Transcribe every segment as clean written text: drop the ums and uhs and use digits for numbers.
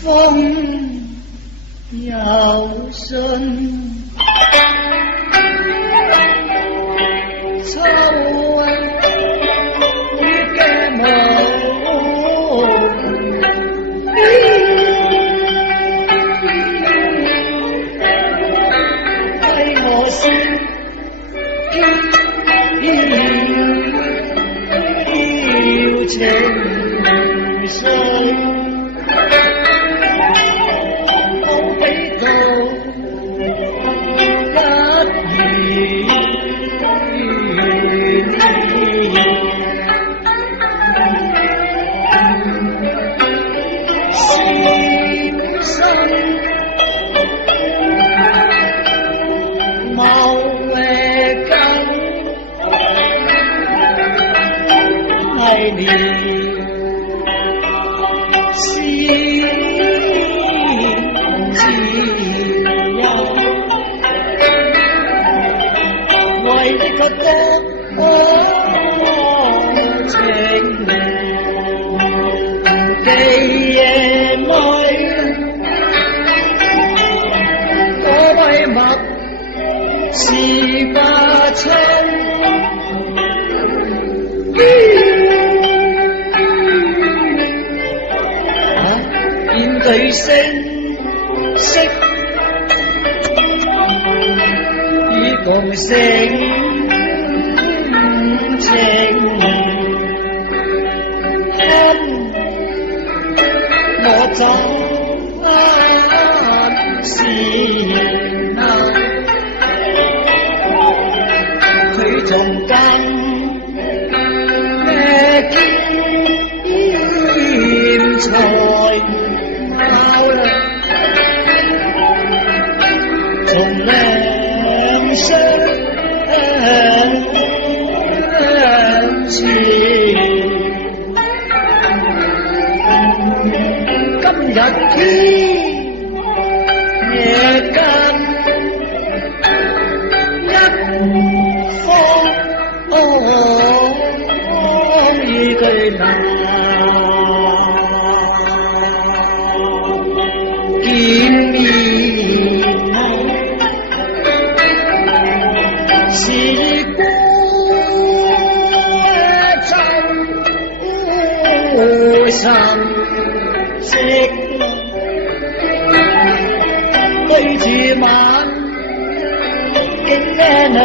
風有信，秋雨嘅霧，為我心飄情緒。對聲色與共聲情，看我怎是難，佢仲更兼才。從兩相前，今日天夜間一方與佢難見面。神色對住晚景亮，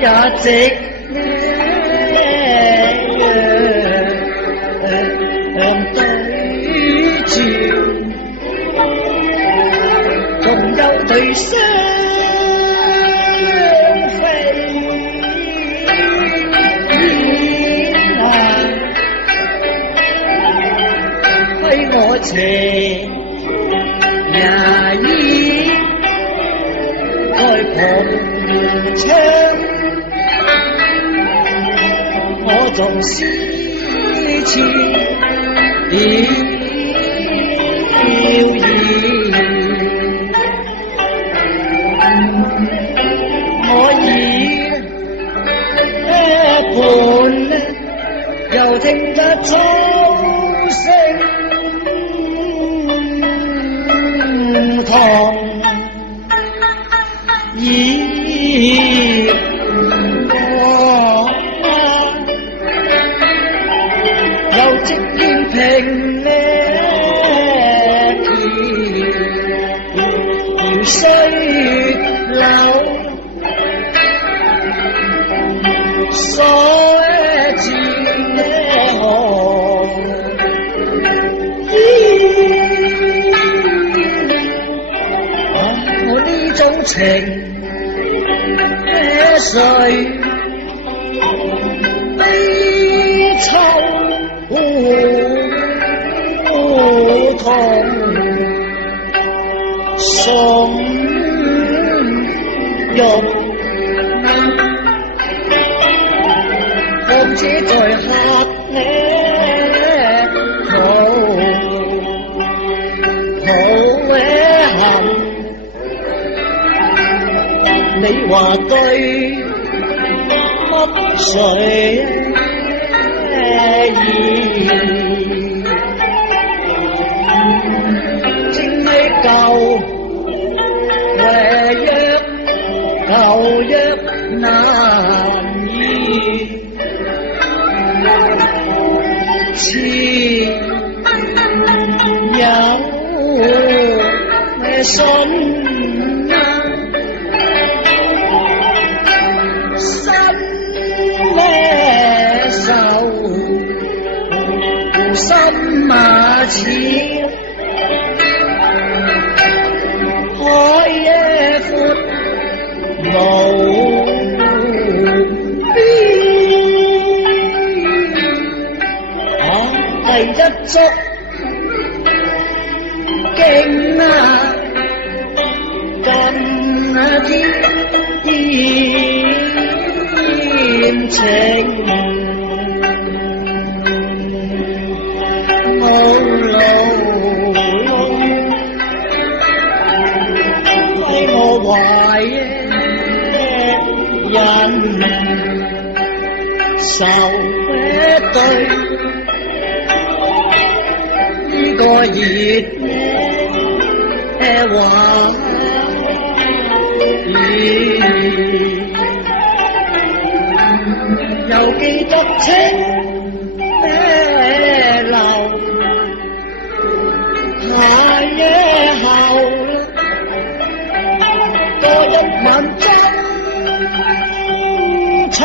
也直對住，仲有對雙。我情也已開篷窗，我仲思前飄然，我已伴又聽得鐘聲。同意我又直見平條水流，所住情誰悲秋痛sống dục không chỉ rồi hát nghe khổ hầm 你話對乜？誰意？正你舊舊約難移，似有信啊，新咩愁，心馬似海野闊無邊，第一足勁啊！天情好老喺我懷人愁對呢個熱話又記得青樓夏夜後多一晚爭秋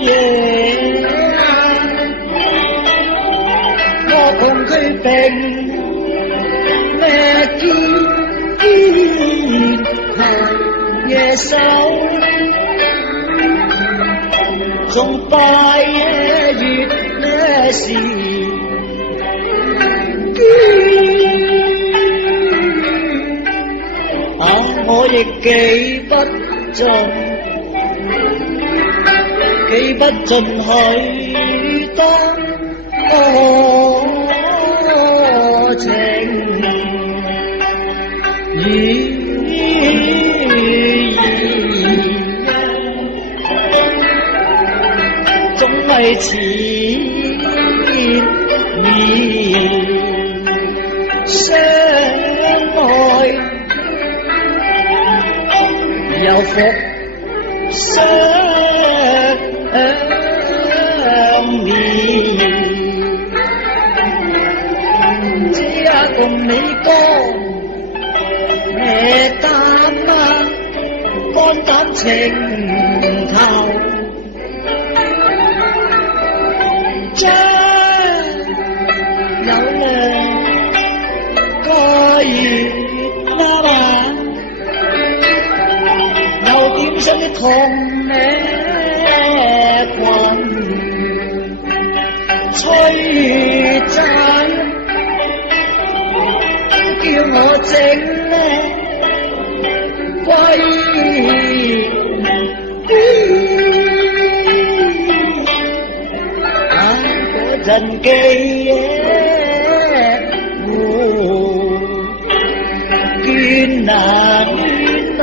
夜，我共佢並咩肩夜手仲拜月呢時我亦記不盡許多情總為纏綿相愛，又復相念，只共你講膽啊，肝膽情頭。將有兩個月啦，又點想同你困吹讚，叫我整歸陣記倦難咯，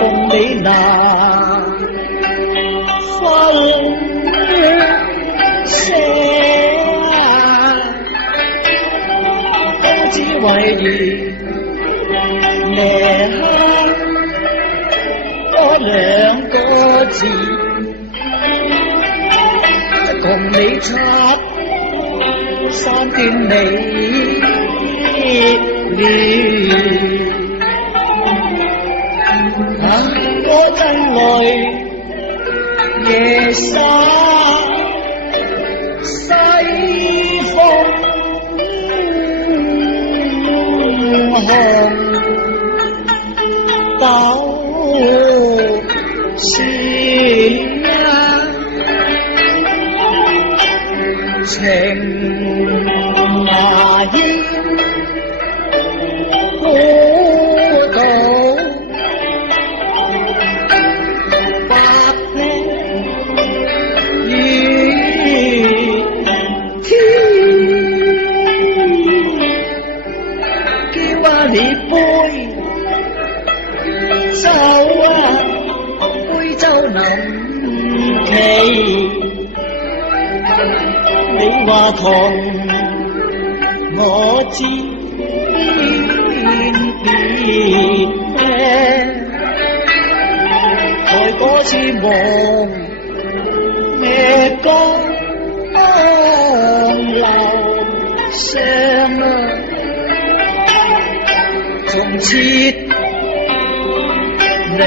共你那分些都只為你多兩個字。同你插三段美戀，我真淚夜沙西風紅豆絲情麻煙古道白雨天，叫你杯酒啊！話同我知在嗰次夢咩江流上從切你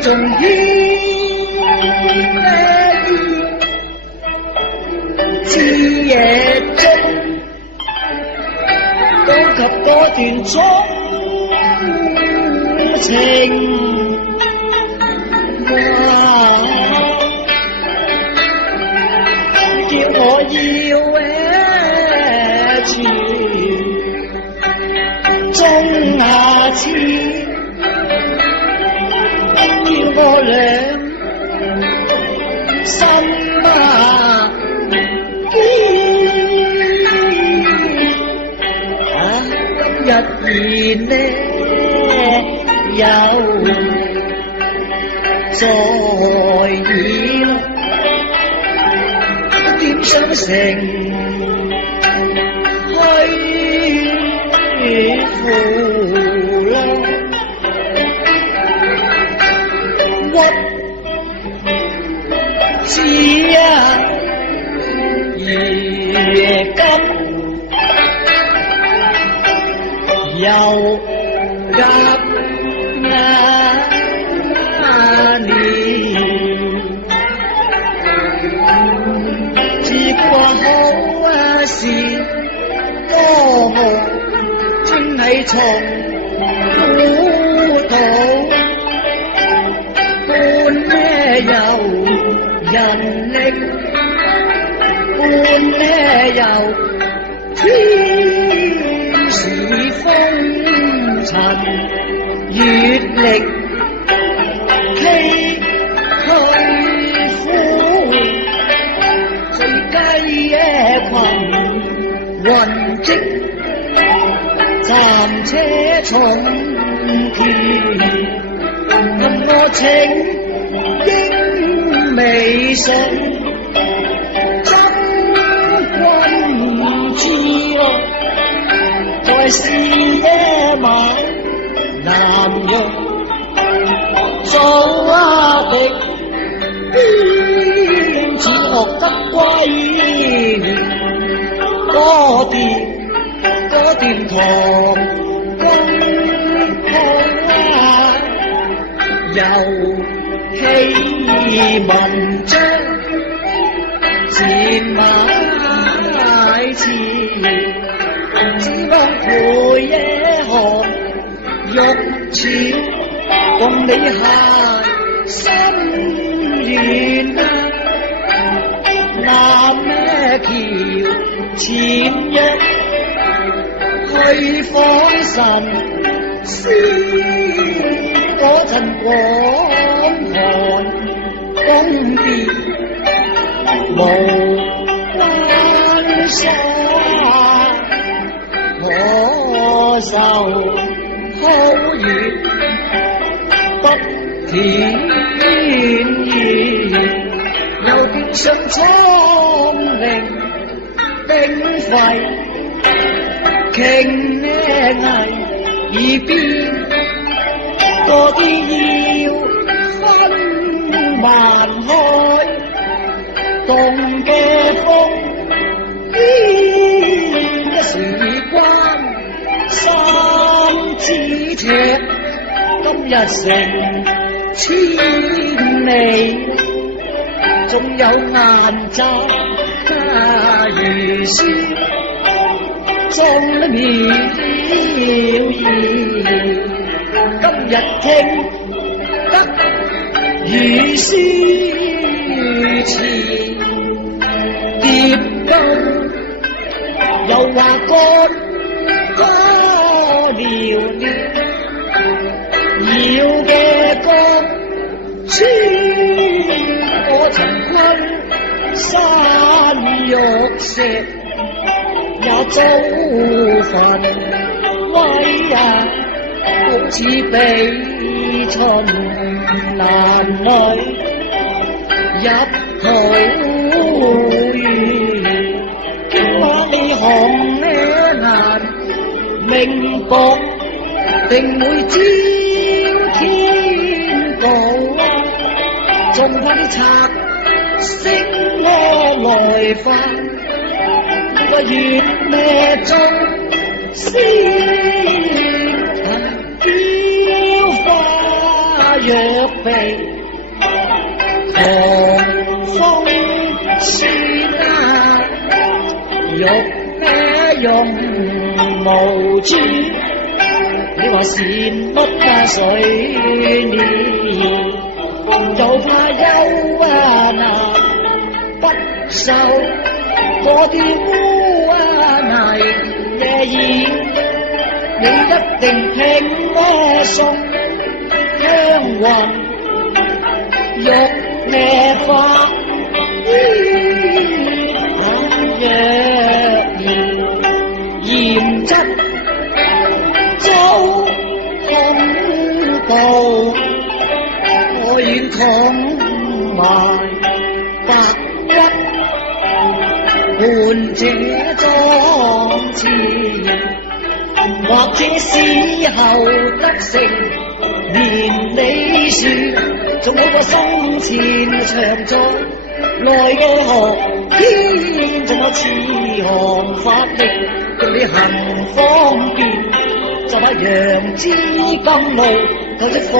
仲牽枝野中講及嗰段衷情話，叫我要住中下次，叫我兩心啊今日然呢又再現，點想成虛負啦，屈指啊如今又夾自過好事多真係從苦惱，半咩有人力，半咩有天時風塵月力崎嶇苦，最雞野群雲積，暫且從田，任我情應未順，真君知在是野馬南用做敵，邊似學得歸嗰段唐公好又起文章前買詞，只望陪夜寒玉潮，共你下心願啊！南咩橋前約去訪神師，嗰陣廣寒宮殿無關沙，我受好月不天意，又變上蒼靈並廢，傾危而變，多啲要分萬開，動嘅風一時關三咫尺，今日成千里，仲有顏集如詩，終了今日聽得如詩詞，疊金又話乾花寥寥，搖嘅歌穿我曾困山玉石，也遭焚威啊，好似被春難裏入土園，經把你紅呢難明覺，定會朝天高啊！盡快啲拆色我來返，個月咩中先飄花若被狂風吹啊，玉咩用無珠，你話善乜啊水年，就怕憂啊難不受嗰啲烏啊泥嘅染，你一定聽我送香雲玉咩花若然鹽質周空道，我願窮埋白骨伴這莊前，或者時候得成連理樹，仲好過生前長做來嘅學天，仲有慈航法力，叫你行方便，就怕楊枝甘露，就似火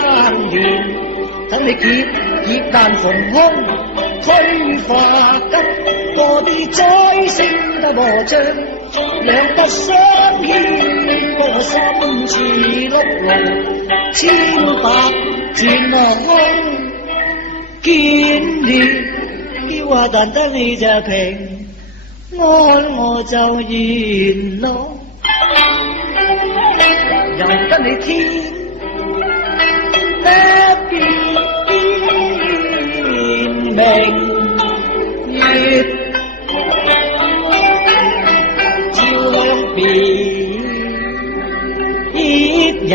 燜面，等你劫難逢空，推化金，過啲災星得和將，兩得相牽，我心似碌路，千百轉落空，見你叫話但得你就平安，我就願咯，由得你天得變明月照別人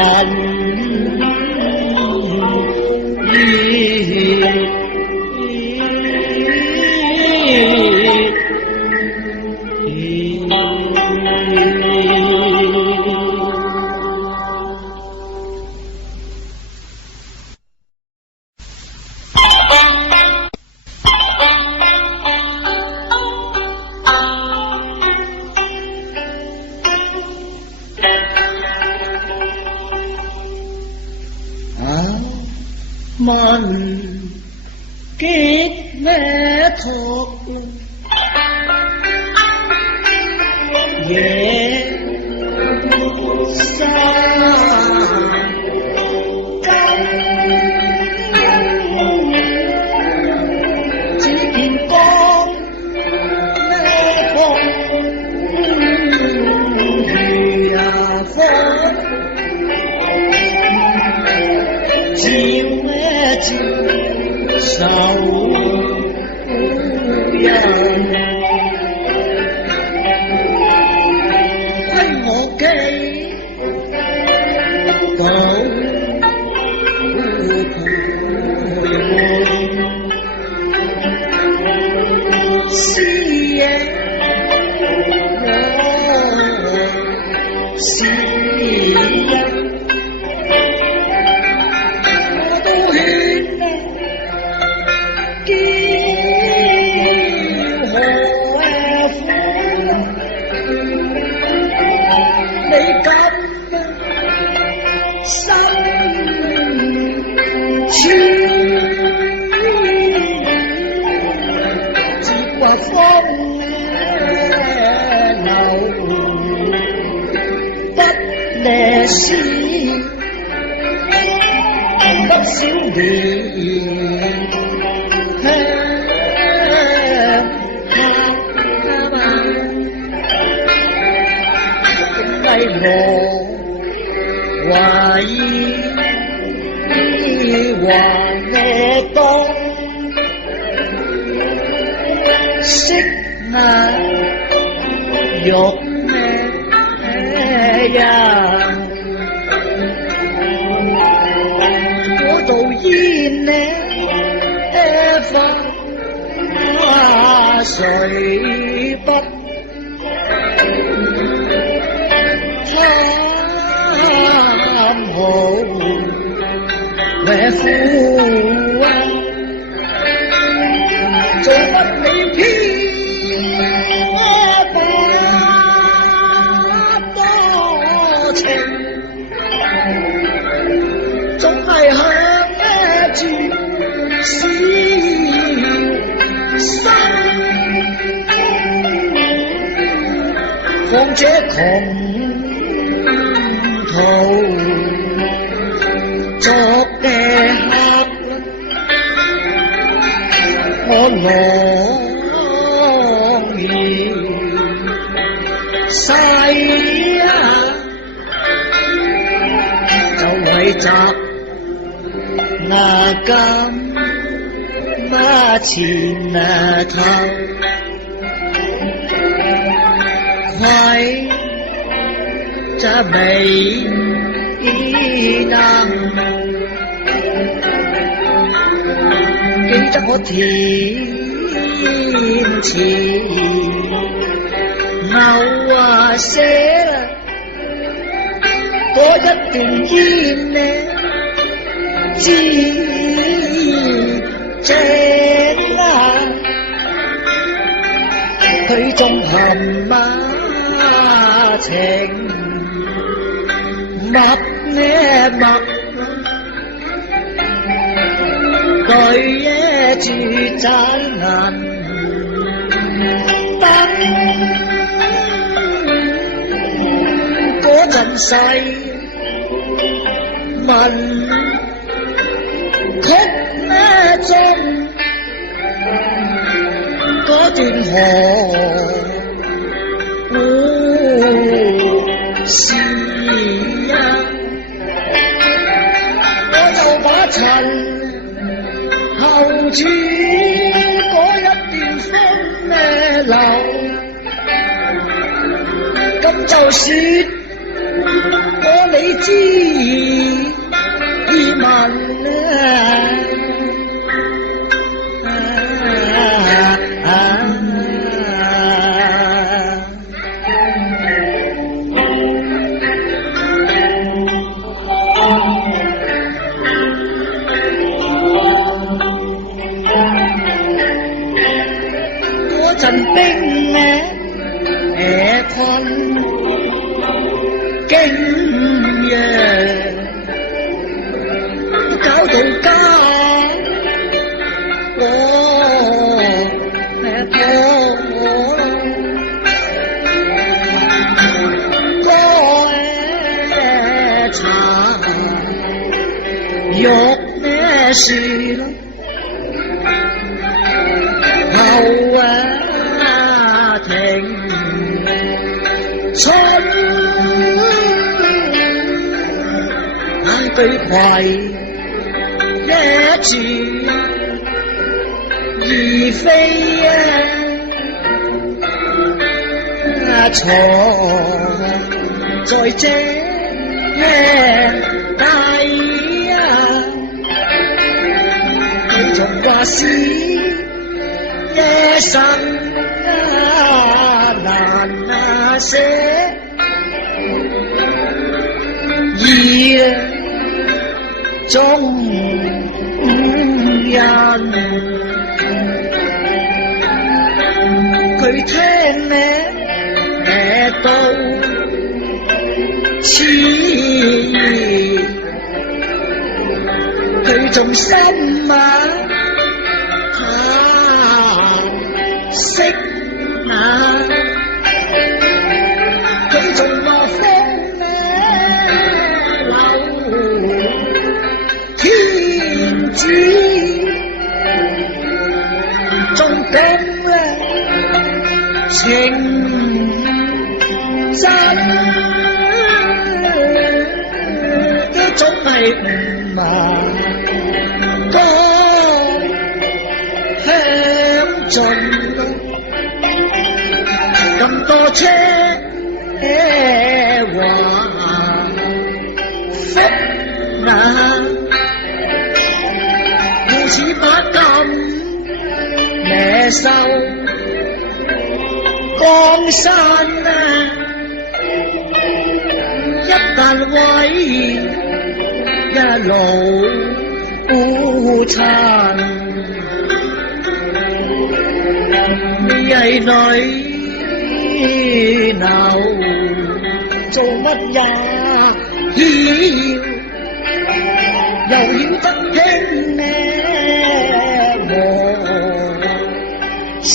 問結咩託夜山金，只見光咩風如呀風照照愁人，虧我記到師爺我是人。風流不離詩，不少年香低我懷疑還咩東色那玉咩人，誰不貪好為富啊，做不你偏不多情，總係向住小心，況且窮途作嘅客，我樂意使啊，就為集那金那錢那頭，虧這美能記得我填詞偶啊寫嗰一段煙呢至正啊，佢仲含馬情默呢默，佢嘢住盞銀燈嗰陣細問曲呢中嗰段河故事啊，我就把陳後處嗰一段風呢流，咁就說我你知意問陣兵呢困經夜，搞到家我破個茶肉呢樹後春眼對葵一住而飛藏在這大佢仲話是夜神難寫意中人，佢聽呢到痴意，佢仲心啊識啊，佢仲話風呢流天子，仲咁呢情真，呢種係唔係多向盡咁多車話福啊，好似把金野獸江山啊，一旦毀，一路孤殘。你係女流，做乜也曉，又曉得輕呢我笑。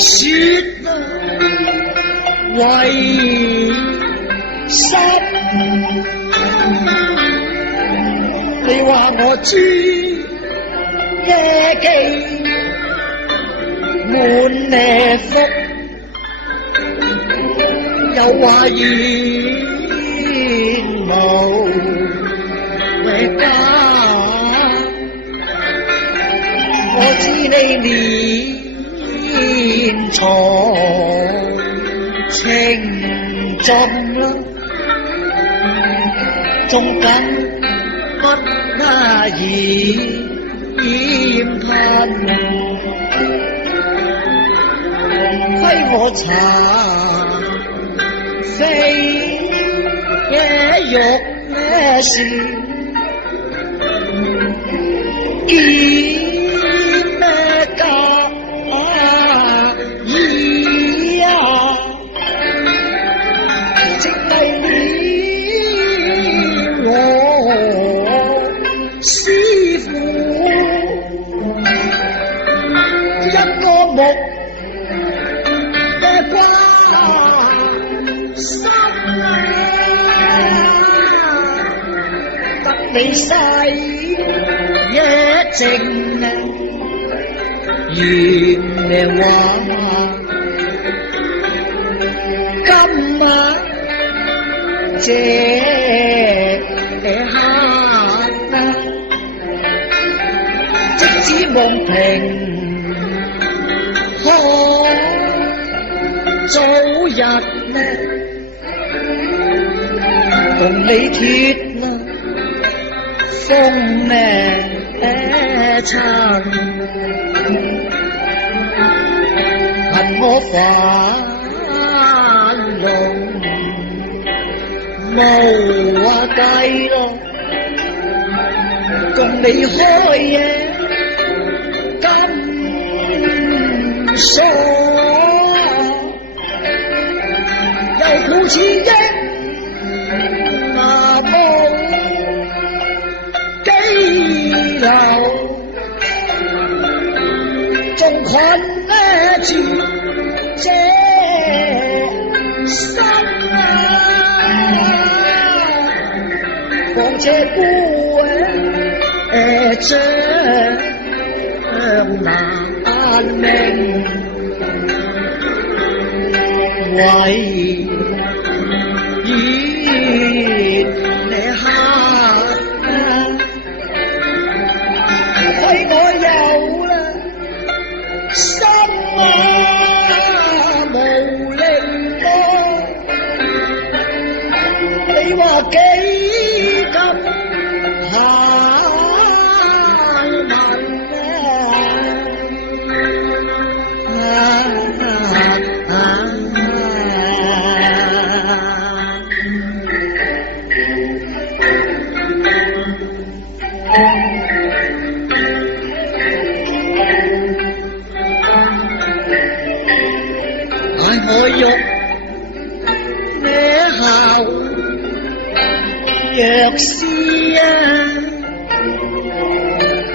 雪為濕，你話我豬野記滿呢腹，又話煙霧為家，我知你年財情盡啦，仲敢不嫌貧，虧我茶非野肉呢事，見咩家木嘅瓜心啊，得你細嘢靜啊，原嚟話今晚這刻啊，即使望平。早日呢，同你脫啦風呢塵，恨我煩惱無話計咯，共你開嘢咁傻。好似益牙冇幾流，仲困呢住這心啊，況且孤將難明，為幾咁難我欲你後若是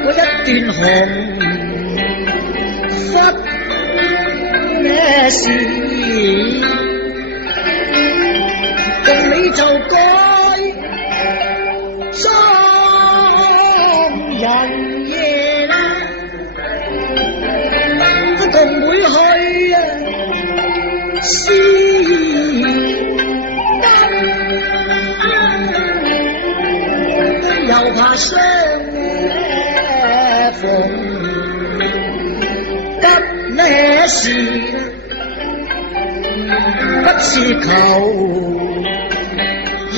我一段紅忽呢事，共你就該裝人嘢啦，都同會去私又怕相逢得呢事。不是求意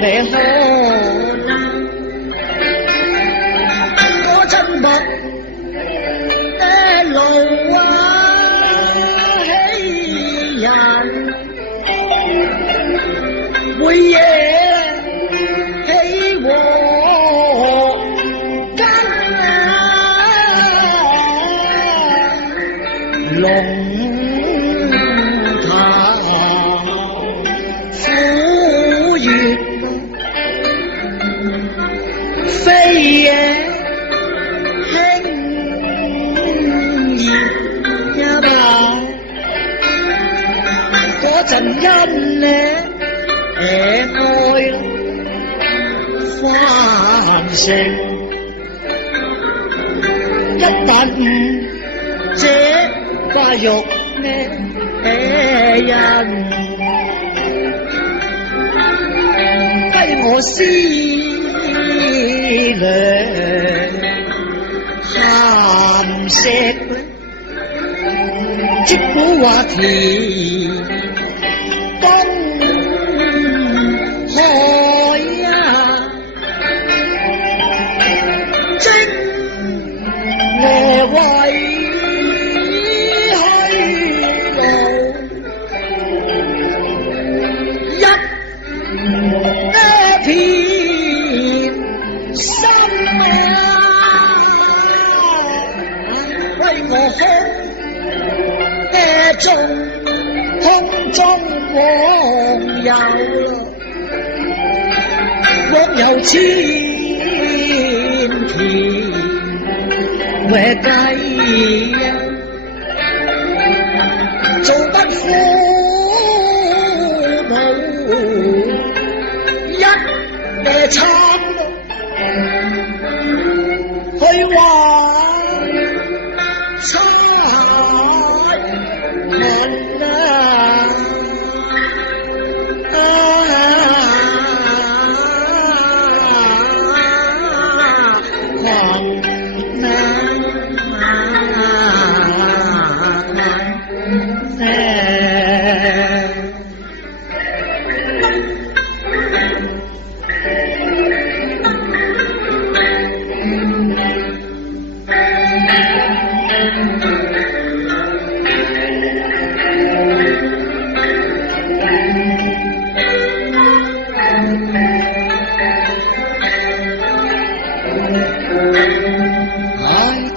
咩可能？我真默路欺人，會惹起禍根，龍潭虎穴飛野輕易一把，嗰陣因愛翻成，一旦這塊肉人歸我思量鹹石，即古話題東海精為空中往遊千田為計，做不父母一參去玩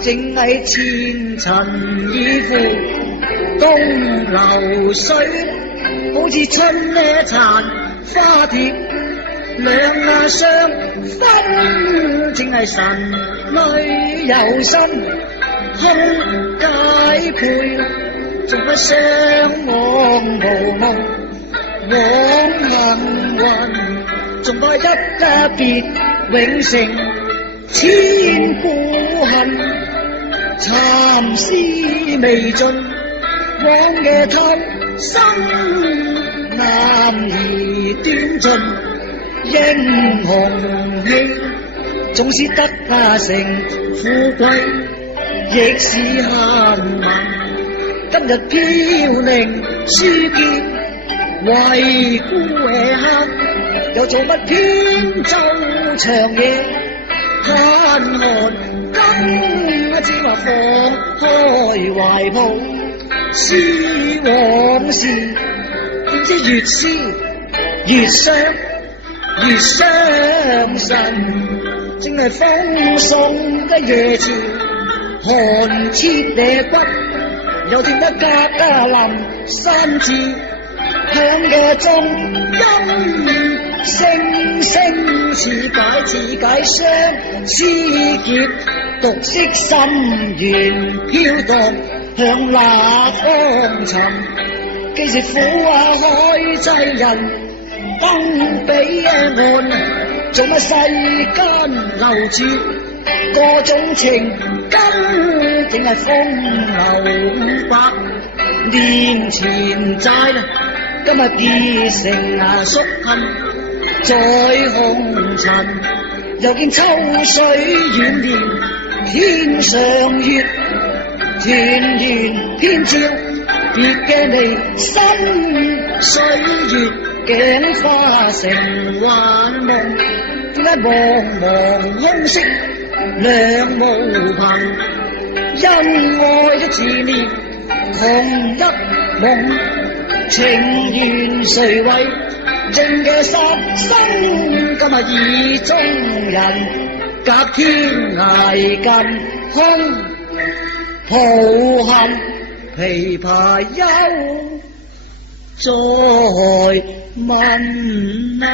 正係前塵已付東流水，好似春呢殘花蝶兩雙分，正係神裏有心空解配，仲不相望無夢往幸運，仲怕一別永成千古恨。蠶絲未盡，往夜偷生男兒端盡，英雄氣縱使得成富貴，亦是幸運。今日飄零書劍，為孤黑，又做乜偏奏長夜嘆寒？今只話放開懷抱思往事，點知越思越傷越傷神，正係風送嘅夜潮寒徹你骨，又聽得格林山寺響嘅鐘音，聲聲似解相思結，獨色心弦飄蕩向那方尋，既是苦海濟人登彼岸，做乜世間流轉各種情根，淨係風流百年前債，今日結成宿恨在紅塵，又見秋水遠連天上月，團圓偏照別嘅你心歲月鏡花成幻夢，點解茫茫空隙兩無憑？因愛的纏綿同一夢，情緣誰為證嘅十生？今日意中人隔天涯近空，抱憾琵琶休在問啊。